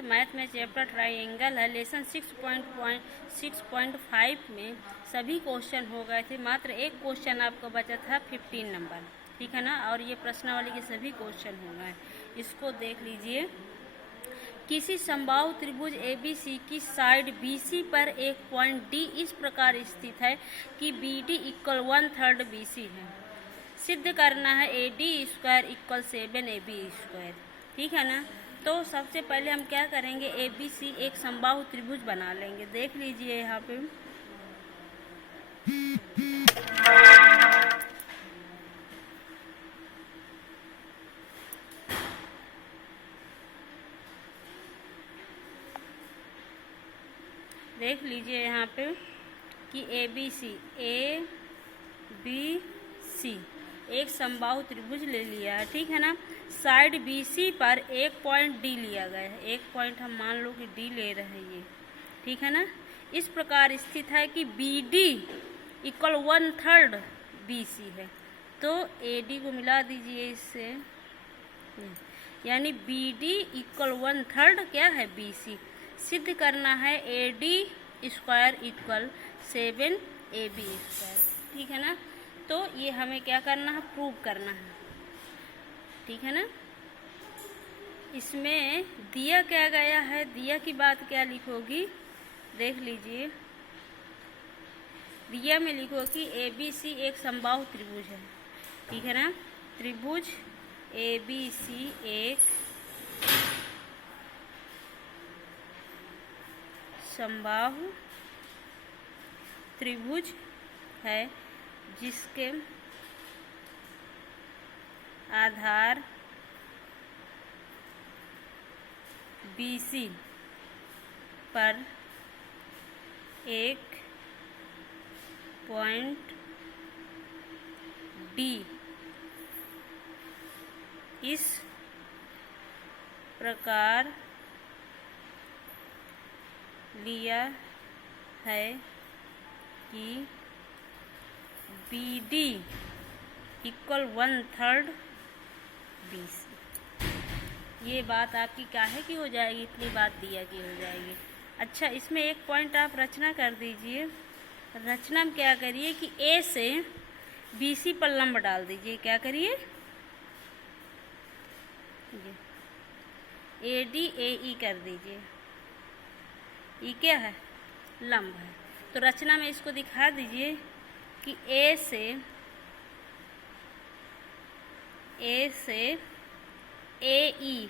Math में chapter triangle है, lesson 6.5 में सभी क्वेश्चन हो गए थे। मात्र एक क्वेश्चन आपको बचा था 15 नंबर, ठीक है ना। और ये प्रश्नावली के सभी क्वेश्चन हो गए। इसको देख लीजिए। किसी समबाहु त्रिभुज ABC की साइड BC पर एक पॉइंट D इस प्रकार स्थित है कि BD इक्वल 1/3 BC है। सिद्ध करना है AD square equal 7AB square, ठीक है ना। तो सबसे पहले हम क्या करेंगे, ABC एक समबाहु त्रिभुज बना लेंगे। देख लीजिए यहाँ पे देख लीजिए यहाँ पे कि ABC एक समबाहु त्रिभुज ले लिया है, ठीक है ना। साइड BC पर एक पॉइंट D लिया गया है। एक पॉइंट हम मान लो कि D ले रहे हैं ये, ठीक है ना। इस प्रकार स्थित है कि BD इक्वल 1/3 BC है। तो AD को मिला दीजिए इससे, यानी BD इक्वल 1/3 क्या है BC। सिद्ध करना है AD square equal 7AB square, ठीक है ना। तो ये हमें क्या करना है, प्रूव करना है, ठीक है ना। इसमें दिया क्या गया है, दिया की बात क्या लिखोगी, देख लीजिए। दिया में लिखो कि ABC एक समबाहु त्रिभुज है, ठीक है ना। त्रिभुज ABC एक समबाहु त्रिभुज है जिसके आधार BC पर एक पॉइंट D इस प्रकार लिया है कि BD इक्वल 1/3 BC। ये बात आपकी काहे की हो जाएगी, इतनी बात दिया की हो जाएगी। अच्छा, इसमें एक पॉइंट आप रचना कर दीजिए। रचना में क्या करिए कि A से BC पर लंब डाल दीजिए। क्या करिए, AD AE कर दीजिए। ये क्या है, लंब है। तो रचना में इसको दिखा दीजिए कि A से AE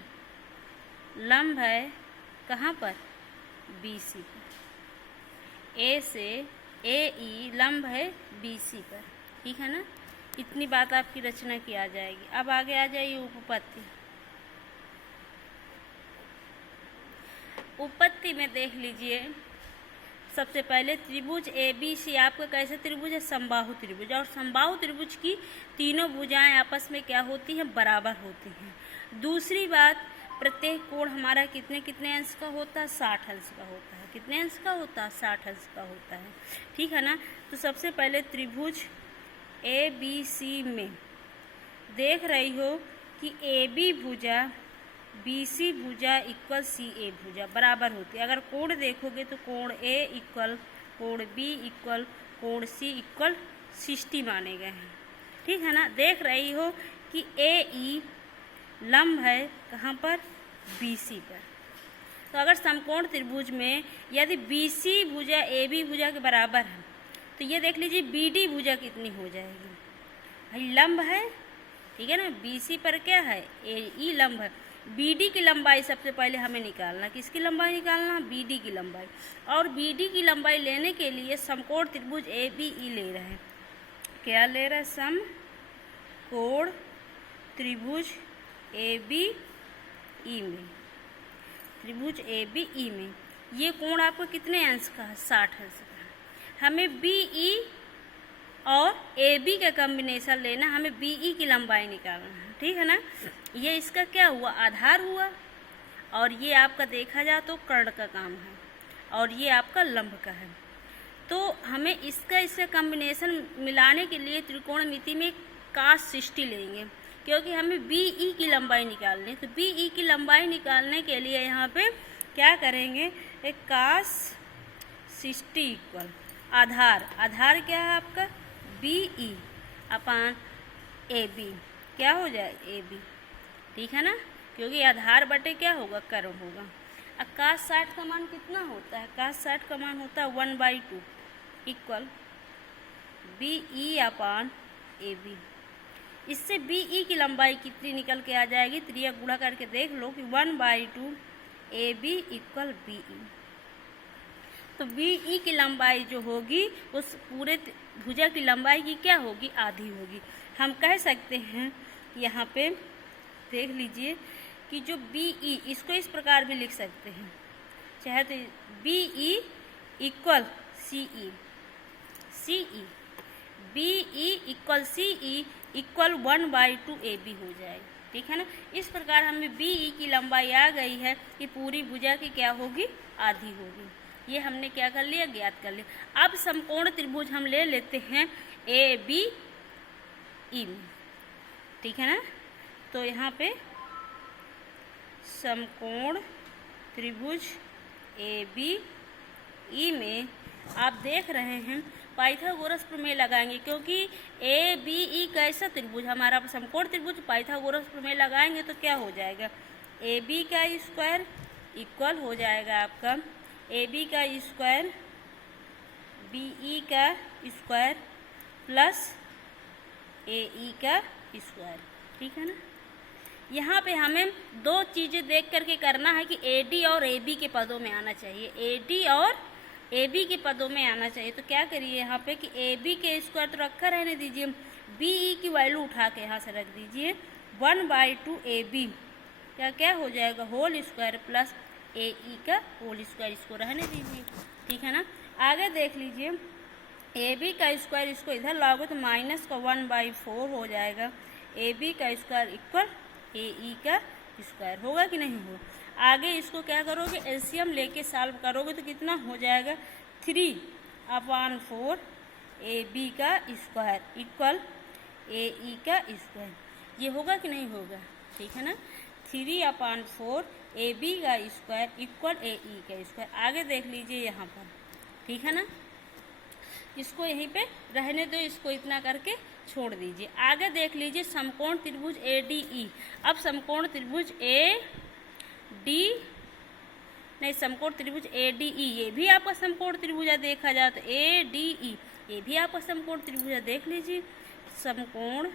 लंब है कहाँ पर, BC पर। A से AE लंब है BC पर, ठीक है ना। इतनी बात आपकी रचना की आ जाएगी। अब आगे आ जाइए उपपत्ति। उपपत्ति में देख लीजिए। सबसे पहले त्रिभुज ABC आपका कैसे त्रिभुज है, समबाहु त्रिभुज। और समबाहु त्रिभुज की तीनों भुजाएं आपस में क्या होती हैं, बराबर होती हैं। दूसरी बात, प्रत्येक कोण हमारा कितने कितने अंश का होता है, 60 अंश का होता है। कितने अंश का होता है, 60 अंश का होता है, ठीक है ना। तो सबसे पहले त्रिभुज ABC में देख रही हो कि AB भुजा BC भुजा इक्वल CA भुजा बराबर होती है। अगर कोण देखोगे तो कोण A इक्वल कोण B इक्वल कोण C इक्वल 60 माने गए हैं, ठीक है ना। देख रही हो कि AE लंब है कहाँ पर, BC पर। तो अगर समकोण त्रिभुज में यदि BC भुजा AB भुजा के बराबर है तो ये देख लीजिए BD भुजा कितनी हो जाएगी, भाई लंब है, ठीक है ना। BC पर क्या है, AE लंब है। BD की लंबाई सबसे पहले हमें निकालना, किसकी लंबाई निकालना, BD की लंबाई। और BD की लंबाई लेने के लिए समकोण त्रिभुज ABE ले रहे हैं। क्या ले रहे हैं, समकोण त्रिभुज ABE में, त्रिभुज ABE में ये कोण आपको कितने अंश का है, 60 अंश का है। हमें BE और AB का कॉम्बिनेशन लेना, हमें BE की लंबाई निकालना है, ठीक है ना। ये इसका क्या हुआ, आधार हुआ। और ये आपका देखा जाए तो कर्ण का काम है और ये आपका लंब का है। तो हमें इसका कॉम्बिनेशन मिलाने के लिए त्रिकोणमिति में cos 60 लेंगे, क्योंकि हमें BE की लंबाई निकालनी है। तो BE की लंबाई निकालने के लिए यहाँ पे क्या करेंगे, एक cos 60 इक्वल आधार क्या है आपका BE अपान AB, क्या हो जाए AB, ठीक है ना, क्योंकि आधार बटे क्या होगा कर्व होगा। अब cos 60 का मान कितना होता है, cos 60 का मान होता है 1/2 इक्वल BE अपान AB। इससे BE की लंबाई कितनी निकल के आ जाएगी, त्रिया गुणा करके देख लो कि 1/2 AB इक्वल BE। तो BE की लंबाई जो होगी उस पूरे भुजा की लंबाई की क्या होगी, आधी होगी। हम कह सकते हैं यहाँ पे देख लीजिए कि जो BE इसको इस प्रकार भी लिख सकते हैं, चाहे तो BE equal CE BE equal CE equal 1/2 AB हो जाएगी, ठीक है ना। इस प्रकार हमें BE की लंबाई आ गई है कि पूरी भुजा की क्या होगी, आधी होगी। ये हमने क्या कर लिया, ज्ञात कर लिया। अब समकोण त्रिभुज हम ले लेते हैं ABE में, ठीक है ना। तो यहाँ पे समकोण त्रिभुज ABE में आप देख रहे हैं पाइथागोरस प्रमेय लगाएंगे, क्योंकि ABE कैसा त्रिभुज हमारा समकोण त्रिभुज, पाइथागोरस प्रमेय लगाएंगे तो क्या हो जाएगा, AB का स्क्वायर इक्वल हो जाएगा आपका AB का स्क्वायर BE का स्क्वायर प्लस AE का स्क्वायर, ठीक है ना। यहाँ पे हमें दो चीज़ें देख करके करना है कि AD और AB के पदों में आना चाहिए, AD और AB के पदों में आना चाहिए। तो क्या करिए यहाँ पे कि AB के स्क्वायर तो रखा रहने दीजिए, BE की वैल्यू उठा के यहाँ से रख दीजिए 1/2 AB क्या क्या हो जाएगा, होल स्क्वायर प्लस AE का होल स्क्वायर, इसको रहने दीजिए, ठीक है ना। आगे देख लीजिए AB का स्क्वायर इसको इधर लाओगे तो माइनस का 1/4 हो जाएगा, AB का स्क्वायर इक्वल AE का स्क्वायर, होगा कि नहीं होगा। आगे इसको क्या करोगे, एलसीएम लेके सॉल्व करोगे तो कितना हो जाएगा 3/4 AB का स्क्वायर इक्वल AE का स्क्वायर, ये होगा कि नहीं होगा, ठीक है ना। 3/4 AB का स्क्वायर इक्वल AE का स्क्वायर। आगे देख लीजिए यहाँ पर, ठीक है ना, इसको यहीं पे रहने दो, इसको इतना करके छोड़ दीजिए। आगे देख लीजिए समकोण त्रिभुज ADE। अब समकोण त्रिभुज समकोण त्रिभुज ADE, ये भी आपका समकोण त्रिभुज देखा जाए तो ADE ये भी आपका समकोण त्रिभुज देख लीजिए। समकोण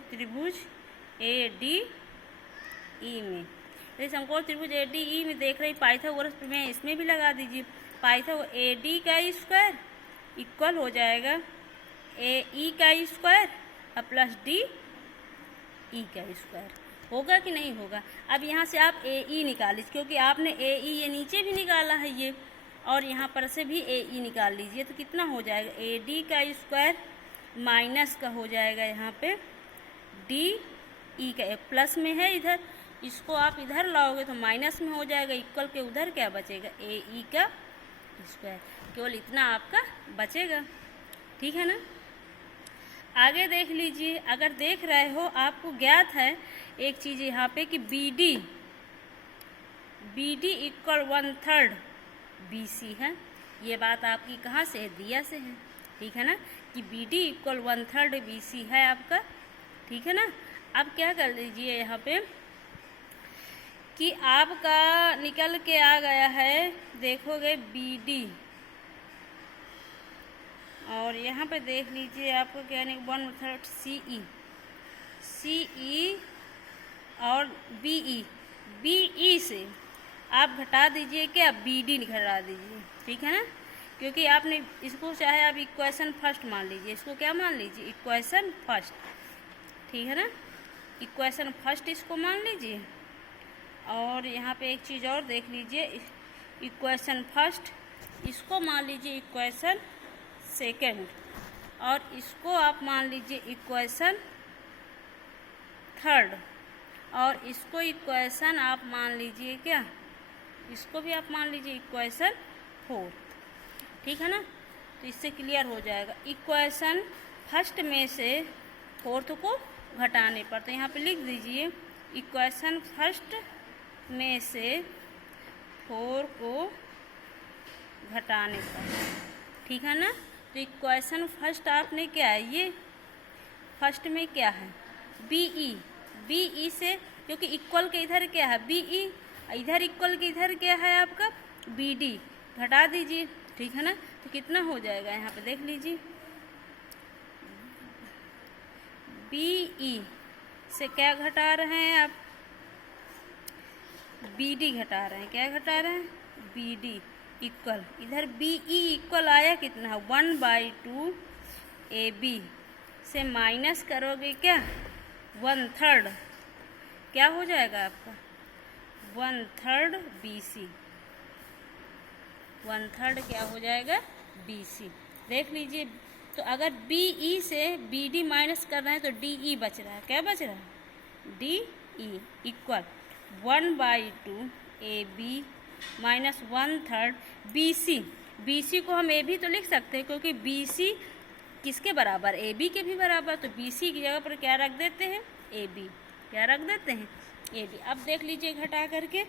त्रिभुज ADE में, तो समकोण त्रिभुज ADE में देख रहे पाइथागोरस प्रमेय इसमें भी लगा दीजिए। AD का स्क्वायर इक्वल हो जाएगा AE का स्क्वायर और प्लस DE का स्क्वायर, होगा कि नहीं होगा। अब यहाँ से आप AE निकाल लीजिए, क्योंकि आपने AE ये नीचे भी निकाला है ये, और यहाँ पर से भी AE निकाल लीजिए, तो कितना हो जाएगा AD का स्क्वायर माइनस का हो जाएगा यहाँ पे DE का, प्लस में है इधर, इसको आप इधर लाओगे तो माइनस में हो जाएगा, इक्वल के उधर क्या बचेगा AE का स्क्वायर, केवल इतना आपका बचेगा, ठीक है ना। आगे देख लीजिए, अगर देख रहे हो आपको ज्ञात है एक चीज़ यहाँ पे कि BD इक्वल 1/3 BC है, ये बात आपकी कहाँ से है, दिया से है, ठीक है ना, कि BD इक्वल 1/3 BC है आपका, ठीक है ना। अब क्या कर लीजिए यहाँ पे कि आपका निकल के आ गया है, देखोगे BD, और यहाँ पे देख लीजिए आपको क्या नहीं 1/3 CE और BE से आप घटा दीजिए क्या, BD घटा दीजिए, ठीक है ना, क्योंकि आपने इसको चाहे आप इक्वेशन फर्स्ट मान लीजिए, इसको क्या मान लीजिए इक्वेशन फर्स्ट, ठीक है ना, इक्वेशन फर्स्ट इसको मान लीजिए। और यहाँ पे एक चीज़ और देख लीजिए, इक्वेशन फर्स्ट इसको मान लीजिए इक्वेशन सेकंड, और इसको आप मान लीजिए इक्वेशन थर्ड, और इसको इक्वेशन आप मान लीजिए क्या, इसको भी आप मान लीजिए इक्वेशन फोर्थ, ठीक है ना। तो इससे क्लियर हो जाएगा, इक्वेशन फर्स्ट में से फोर्थ को घटाने पर। तो यहाँ पे लिख दीजिए इक्वेशन फर्स्ट में से 4 को घटाने पर, ठीक है ना। तो इक्वेशन फर्स्ट आपने क्या है, ये फर्स्ट में क्या है बीई से, क्योंकि इक्वल के इधर क्या है बीई, इधर इक्वल के इधर क्या है आपका बीडी, घटा दीजिए, ठीक है ना। तो कितना हो जाएगा यहाँ पे देख लीजिए, बीई से क्या घटा रहे हैं आप, बीडी घटा रहे हैं, क्या घटा रहे हैं बीडी इक्वल, इधर बीई इक्वल आया कितना 1/2 AB से माइनस करोगे क्या 1/3, क्या हो जाएगा आपका 1/3 BC, 1/3 क्या हो जाएगा BC। देख लीजिए, तो अगर BE से BD माइनस कर रहे हैं तो DE बच रहा है, क्या बच रहा है DE equal 1/2 AB minus 1/3 BC। BC को हम AB तो लिख सकते हैं क्योंकि BC किसके बराबर AB के भी बराबर, तो BC की जगह पर क्या रख देते हैं AB, क्या रख देते हैं AB। अब देख लीजिए घटा करके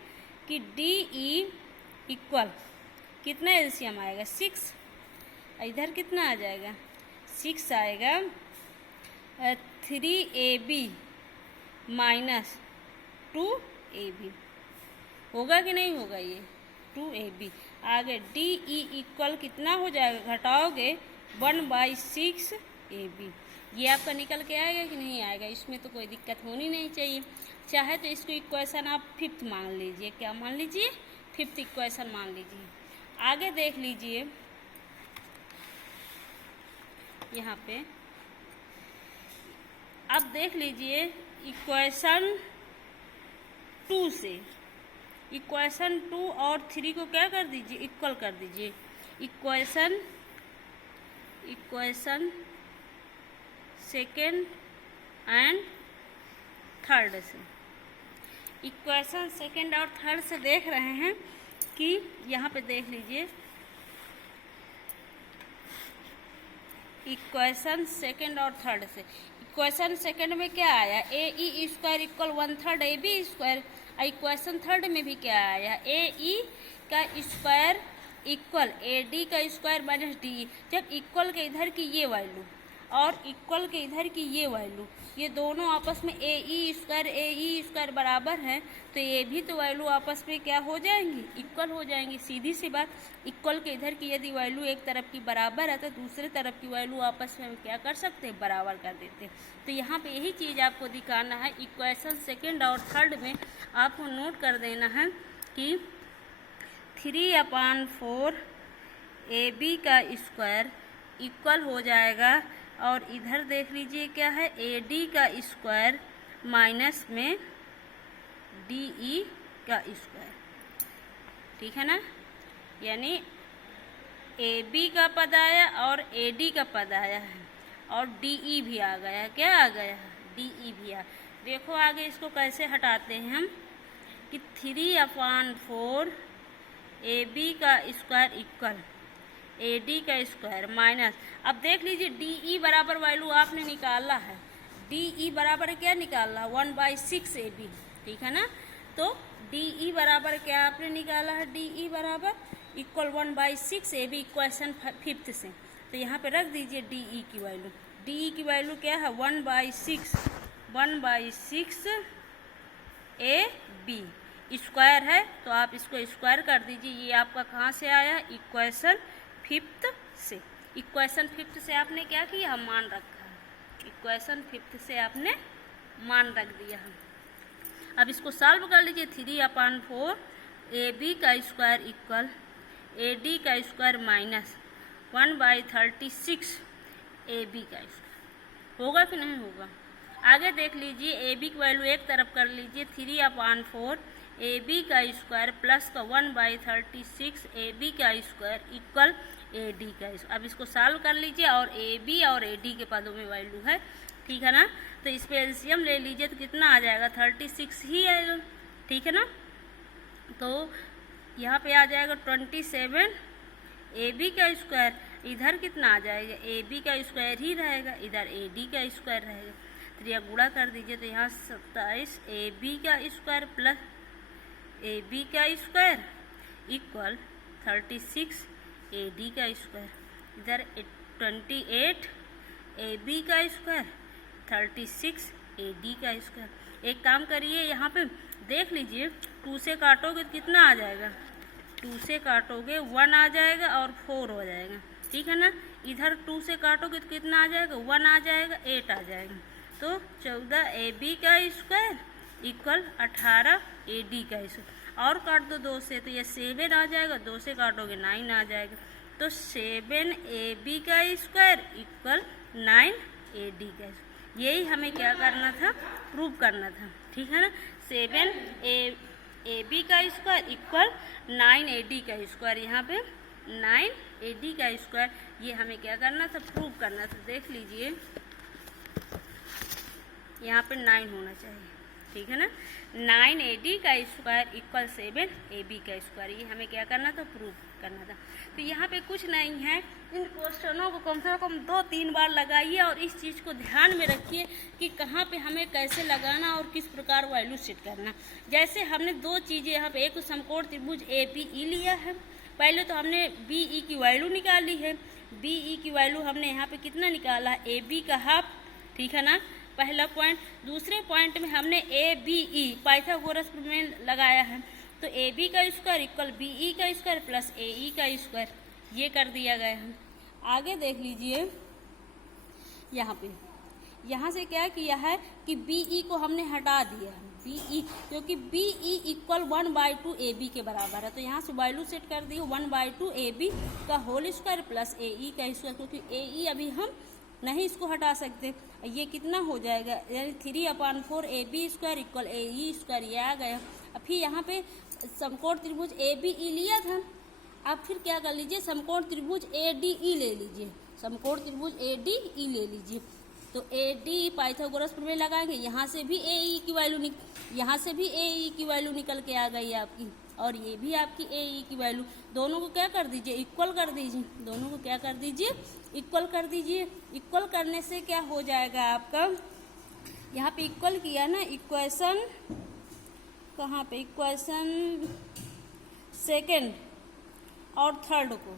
कि DE इक्वल कितना एलसीएम आएगा 6, इधर कितना आ जाएगा 6 आएगा 3AB माइनस 2AB, होगा कि नहीं होगा ये 2AB। आगे DE इक्वल कितना हो जाएगा, घटाओगे 1/6 AB, ये आपका निकल के आएगा कि नहीं आएगा, इसमें तो कोई दिक्कत होनी नहीं चाहिए। चाहे तो इसको इक्वेशन आप 5th मान लीजिए, क्या मान लीजिए 5th इक्वेशन मान लीजिए। आगे देख लीजिए यहाँ पे, अब देख लीजिए इक्वेशन 2 से, इक्वेशन 2 और 3 को क्या कर दीजिए इक्वल कर दीजिए, इक्वेशन सेकेंड एंड थर्ड से, इक्वेशन सेकेंड और थर्ड से देख रहे हैं कि यहाँ पे देख लीजिए इक्वेशन सेकेंड और थर्ड से, इक्वेशन सेकेंड में क्या आया AE square equal 1/3 AB square, equation third में भी क्या आया AE का स्क्वायर इक्वल AD का स्क्वायर माइनस DE। जब इक्वल के इधर की ये वैल्यू और इक्वल के इधर की ये वैल्यू, ये दोनों आपस में AE स्क्वायर बराबर है, तो ये भी तो वैल्यू आपस में क्या हो जाएंगी इक्वल हो जाएंगी। सीधी सी बात, इक्वल के इधर की यदि वैल्यू एक तरफ की बराबर है तो दूसरे तरफ की वैल्यू आपस में हम क्या कर सकते हैं बराबर कर देते हैं। तो यहाँ पे यही चीज़ आपको दिखाना है, इक्वेशन सेकेंड और थर्ड में आपको नोट कर देना है कि 3/4 AB का स्क्वायर इक्वल हो जाएगा, और इधर देख लीजिए क्या है AD का स्क्वायर माइनस में DE का स्क्वायर, ठीक है ना। यानी AB का पद आया और AD का पद आया है और DE भी आ गया है, क्या आ गया है DE भी आ। देखो आगे इसको कैसे हटाते हैं हम कि 3/4 AB का स्क्वायर इक्वल AD का स्क्वायर माइनस, अब देख लीजिए DE बराबर वैल्यू आपने निकाला है, DE बराबर क्या निकाला 1/6 AB, ठीक है ना। तो DE बराबर क्या आपने निकाला है, DE बराबर इक्वल 1/6 AB इक्वेशन 5th से। तो यहाँ पे रख दीजिए DE की वैल्यू, DE की वैल्यू क्या है 1/6 AB स्क्वायर है, तो आप इसको स्क्वायर कर दीजिए। ये आपका कहाँ से आया इक्वेशन 5th से, इक्वेशन 5th से आपने क्या किया मान रखा है, इक्वेशन 5th से आपने मान रख दिया है। अब इसको सॉल्व कर लीजिए, 3/4 AB का स्क्वायर इक्वल AD का स्क्वायर माइनस 1/36 AB का स्क्वायर, होगा कि नहीं होगा। आगे देख लीजिए AB की वैल्यू एक तरफ कर लीजिए, 3/4 AB का स्क्वायर प्लस का 1/36 AB का स्क्वायर इक्वल AD का स्क्वायर। अब इसको सॉल्व कर लीजिए और AB और AD के पदों में वैल्यू है, ठीक है ना। तो इस पर एलसीएम ले लीजिए तो कितना आ जाएगा 36 ही आएगा, ठीक है ना। तो यहाँ पे आ जाएगा 27 AB का स्क्वायर, इधर कितना आ जाएगा AB का स्क्वायर ही रहेगा, इधर AD का स्क्वायर रहेगा। तो यह गुणा कर दीजिए, तो यहाँ 27 AB का स्क्वायर प्लस AB का स्क्वायर इक्वल 36 AD का स्क्वायर। इधर 28 AB का स्क्वायर 36 AD का स्क्वायर। एक काम करिए, यहाँ पे देख लीजिए, 2 से काटोगे तो कितना आ जाएगा, 2 से काटोगे 1 आ जाएगा और 4 हो जाएगा, ठीक है ना। इधर 2 से काटोगे तो कितना आ जाएगा, 1 आ जाएगा, 8 आ जाएगा। तो 14 AB का स्क्वायर इक्वल 18 AD का स्क्वायर। और काट दो 2 से, तो ये 7 आ जाएगा, 2 से काटोगे 9 आ जाएगा। तो 7 AB का स्क्वायर इक्वल 9 AD का स्क्वायर। यही हमें क्या करना था, प्रूव करना था, ठीक है ना। 7 AB का स्क्वायर इक्वल 9 AD का स्क्वायर। यहाँ पे 9 AD का स्क्वायर, ये हमें क्या करना था, प्रूव करना था। देख लीजिए, यहाँ पे 9 होना चाहिए, ठीक है ना। 9 AD का स्क्वायर इक्वल 7 AB का स्क्वायर, ये हमें क्या करना था, प्रूव करना था। तो यहाँ पे कुछ नहीं है, इन क्वेश्चनों को कम से कम 2-3 बार लगाइए और इस चीज़ को ध्यान में रखिए कि कहाँ पे हमें कैसे लगाना और किस प्रकार वैल्यू सेट करना। जैसे हमने 2 चीज़ें यहाँ पे, एक तो समकोण त्रिभुज ABE लिया है, पहले तो हमने BE की वैल्यू निकाली है। BE की वैल्यू हमने यहाँ पे कितना निकाला, AB का हाफ, ठीक है ना, पहला पॉइंट। दूसरे पॉइंट में हमने ABE पाइथागोरस में लगाया है, तो AB का स्क्वायर इक्वल BE का स्क्वायर प्लस AE का स्क्वायर, ये कर दिया गया है। आगे देख लीजिए, यहाँ पे यहाँ से क्या किया है कि BE को हमने हटा दिया है, BE, क्योंकि BE इक्वल 1/2 AB के बराबर है। तो यहाँ से वैल्यू सेट कर दी 1/2 AB का होल स्क्वायर प्लस AE का स्क्वायर, क्योंकि AE अभी हम नहीं इसको हटा सकते। ये कितना हो जाएगा, यानी 3/4 AB square equal AE square, ये आ गया। अब फिर यहाँ पे समकोण त्रिभुज ABE लिया था, अब फिर क्या कर लीजिए, समकोण त्रिभुज ADE ले लीजिए, समकोण त्रिभुज ADE ले लीजिए। तो AD पाइथागोरस प्रमेय लगाएंगे, यहाँ से भी AE की वैल्यू यहाँ से भी AE की वैल्यू निकल के आ गई आपकी, और ये भी आपकी AE की वैल्यू। दोनों को क्या कर दीजिए, इक्वल कर दीजिए, दोनों को क्या कर दीजिए, इक्वल कर दीजिए। इक्वल करने से क्या हो जाएगा आपका, यहाँ पे इक्वल किया ना, इक्वेशन कहाँ पे, इक्वेशन सेकेंड और थर्ड को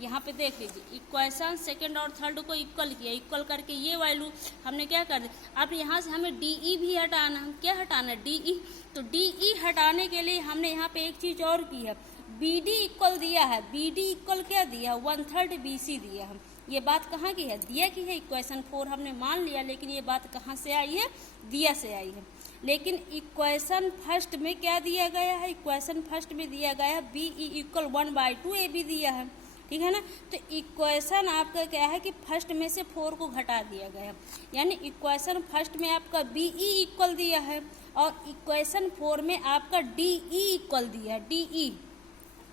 यहाँ पे देख लीजिए, इक्वेशन सेकेंड और थर्ड को इक्वल किया, इक्वल करके ये वैल्यू हमने क्या कर दी। अब यहाँ से हमें DE भी हटाना, क्या हटाना, DE। तो DE हटाने के लिए हमने यहाँ पे एक चीज़ और की है, BD इक्वल दिया है, BD इक्वल क्या दिया, 1/3 BC दिया है। ये बात कहाँ की है, दिया की है, इक्वेशन 4 हमने मान लिया, लेकिन ये बात कहाँ से आई है, दिया से आई है। लेकिन इक्वेशन फर्स्ट में क्या दिया गया है, इक्वेशन फर्स्ट में दिया गया है BE इक्वल 1/2 AB दिया है, ठीक है ना। तो इक्वेशन आपका क्या है कि फर्स्ट में से 4 को घटा दिया गया, यानी इक्वेशन फर्स्ट में आपका BE इक्वल दिया है और इक्वेशन 4 में आपका DE इक्वल दिया, DE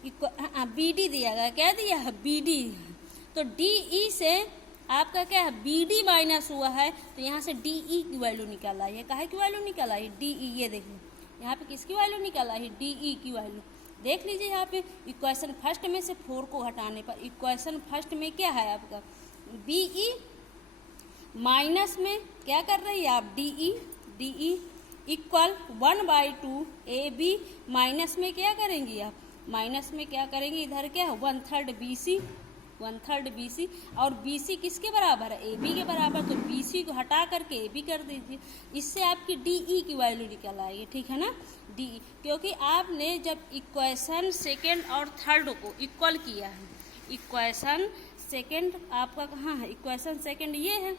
BD दिया गया, क्या दिया है, BD। तो DE से आपका क्या है, BD माइनस हुआ है, तो यहाँ से DE की वैल्यू निकाला है। काहे की वैल्यू निकाला है, DE, ये देखिए यहाँ पे किसकी वैल्यू निकाला है, DE की वैल्यू। देख लीजिए यहाँ पे इक्वेशन फर्स्ट में से 4 को हटाने पर, इक्वेशन फर्स्ट में क्या है आपका BE, माइनस में क्या कर रही है आप DE इक्वल 1/2 AB, माइनस में क्या करेंगी आप, माइनस में क्या करेंगे, इधर क्या है 1/3 BC, और BC किसके बराबर है, AB के बराबर। तो BC को हटा करके AB कर दीजिए, इससे आपकी DE की वैल्यू निकल आएगी, ठीक है ना, DE। क्योंकि आपने जब इक्वेशन सेकेंड और थर्ड को इक्वल किया है, इक्वेशन सेकेंड आपका कहाँ है, इक्वेशन सेकेंड ये है,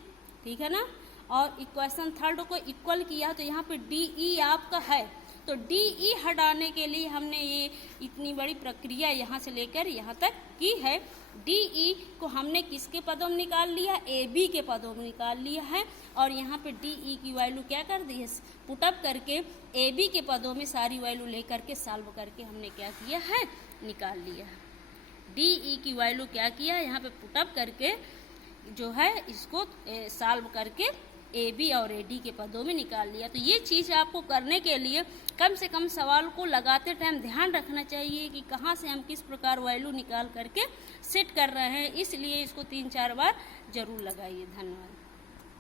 ठीक है ना, और इक्वेशन थर्ड को इक्वल किया, तो यहाँ पे DE आपका है। तो DE हटाने के लिए हमने ये इतनी बड़ी प्रक्रिया यहाँ से लेकर यहाँ तक की है। DE को हमने किसके पदों में निकाल लिया, AB के पदों में निकाल लिया है, और यहाँ पे DE की वैल्यू क्या कर दी है, पुटअप करके AB के पदों में सारी वैल्यू लेकर के सॉल्व करके हमने क्या किया है, निकाल लिया है। DE की वैल्यू क्या किया, यहाँ पे पुटअप करके जो है इसको सॉल्व करके AB और AD के पदों में निकाल लिया। तो ये चीज़ आपको करने के लिए कम से कम सवाल को लगाते टाइम ध्यान रखना चाहिए कि कहाँ से हम किस प्रकार वैल्यू निकाल करके सेट कर रहे हैं, इसलिए इसको 3-4 बार जरूर लगाइए। धन्यवाद।